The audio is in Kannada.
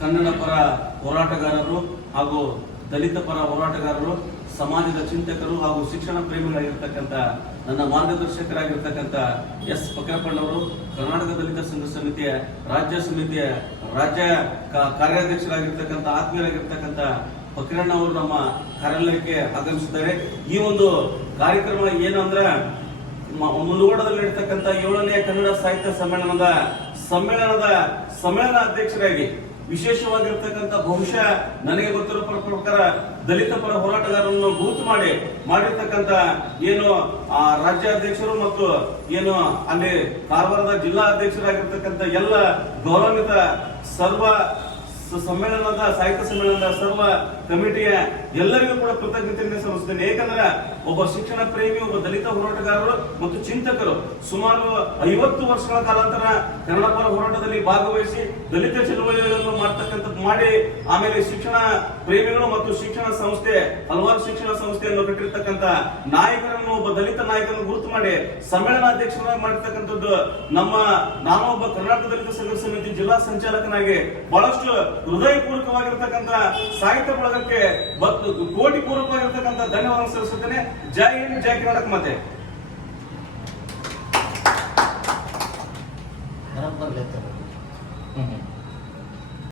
ಕನ್ನಡ ಪರ ಹೋರಾಟಗಾರರು ಹಾಗೂ ದಲಿತ ಪರ ಹೋರಾಟಗಾರರು, ಸಮಾಜದ ಚಿಂತಕರು ಹಾಗೂ ಶಿಕ್ಷಣ ಪ್ರೇಮಿಗಳಾಗಿರ್ತಕ್ಕಂಥ ನನ್ನ ಮಾರ್ಗದರ್ಶಕರಾಗಿರ್ತಕ್ಕಂಥ ಎಸ್ ಫಕೀರಪ್ಪನವರು, ಕರ್ನಾಟಕ ದಲಿತ ಸಂಘ ಸಮಿತಿಯ ರಾಜ್ಯ ಸಮಿತಿಯ ರಾಜ್ಯ ಕಾರ್ಯಾಧ್ಯಕ್ಷರಾಗಿರ್ತಕ್ಕಂಥ ಆತ್ಮೀಯರಾಗಿರ್ತಕ್ಕಂಥ ಫಕೀರಣ್ಣವರು ನಮ್ಮ ಕಾರ್ಯಾಲಯಕ್ಕೆ ಆಗಮಿಸಿದ್ದಾರೆ. ಈ ಒಂದು ಕಾರ್ಯಕ್ರಮ ಏನು ಅಂದ್ರೆ ಮುನ್ನೋಟದಲ್ಲಿ ನಡೀತಕ್ಕಂಥ 7ನೇ ಕನ್ನಡ ಸಾಹಿತ್ಯ ಸಮ್ಮೇಳನ ಅಧ್ಯಕ್ಷರಾಗಿ ವಿಶೇಷವಾಗಿರ್ತಕ್ಕಂಥ ಬಹುಶಃ ನನಗೆ ಗೊತ್ತಿರೋ ಪ್ರಕಾರ ದಲಿತ ಪರ ಹೋರಾಟಗಾರರನ್ನು ಗುರುತು ಮಾಡಿರ್ತಕ್ಕಂಥ ಏನು ರಾಜ್ಯಾಧ್ಯಕ್ಷರು ಮತ್ತು ಏನು ಅಲ್ಲಿ ಕಾರವಾರದ ಜಿಲ್ಲಾ ಅಧ್ಯಕ್ಷರಾಗಿರ್ತಕ್ಕಂಥ ಎಲ್ಲ ಗೌರವಾನ್ವಿತ ಸಾಹಿತ್ಯ ಸಮ್ಮೇಳನದ ಸರ್ವ ಕಮಿಟಿಯ ಎಲ್ಲರಿಗೂ ಕೂಡ ಕೃತಜ್ಞತೆಯನ್ನು ಸಲ್ಲಿಸುತ್ತೇನೆ. ಏಕೆಂದ್ರೆ ಒಬ್ಬ ಶಿಕ್ಷಣ ಪ್ರೇಮಿ, ಒಬ್ಬ ದಲಿತ ಹೋರಾಟಗಾರರು ಮತ್ತು ಚಿಂತಕರು ಸುಮಾರು 50 ವರ್ಷಗಳ ಕಾಲಾಂತರ ಕನ್ನಡ ಪರ ಹೋರಾಟದಲ್ಲಿ ಭಾಗವಹಿಸಿ ದಲಿತ ಚಳವಳಿಗಳನ್ನು ಮಾಡಿ ಆಮೇಲೆ ಶಿಕ್ಷಣ ಪ್ರೇಮಿಗಳು ಮತ್ತು ಶಿಕ್ಷಣ ಸಂಸ್ಥೆ ಹಲವಾರು ಶಿಕ್ಷಣ ಸಂಸ್ಥೆಯನ್ನು ಕಟ್ಟಿರ್ತಕ್ಕಂಥ ನಾಯಕರನ್ನು, ಒಬ್ಬ ದಲಿತ ನಾಯಕರನ್ನು ಗುರುತು ಮಾಡಿ ಸಮ್ಮೇಳನಾಧ್ಯಕ್ಷರಾಗಿ ಮಾಡಿರ್ತಕ್ಕಂಥದ್ದು ನಾನು ಒಬ್ಬ ಕರ್ನಾಟಕ ದಲಿತ ಸಂಘ ಸಮಿತಿ ಜಿಲ್ಲಾ ಸಂಚಾಲಕನಾಗಿ ಬಹಳಷ್ಟು ಹೃದಯಪೂರ್ವಕವಾಗಿರ್ತಕ್ಕಂಥ ಸಾಹಿತ್ಯ ಬಳಗಕ್ಕೆ ಕೋಟಿ ಪೂರ್ವಕವಾಗಿರ್ತಕ್ಕಂಥ ಧನ್ಯವಾದ ಸಲ್ಲಿಸುತ್ತೇನೆ. ಜೈ ಹಿಂದ್, ಜೈ ಕರ್ನಾಟಕ ಮಾತೆ. ಬರಬ್ಬರ್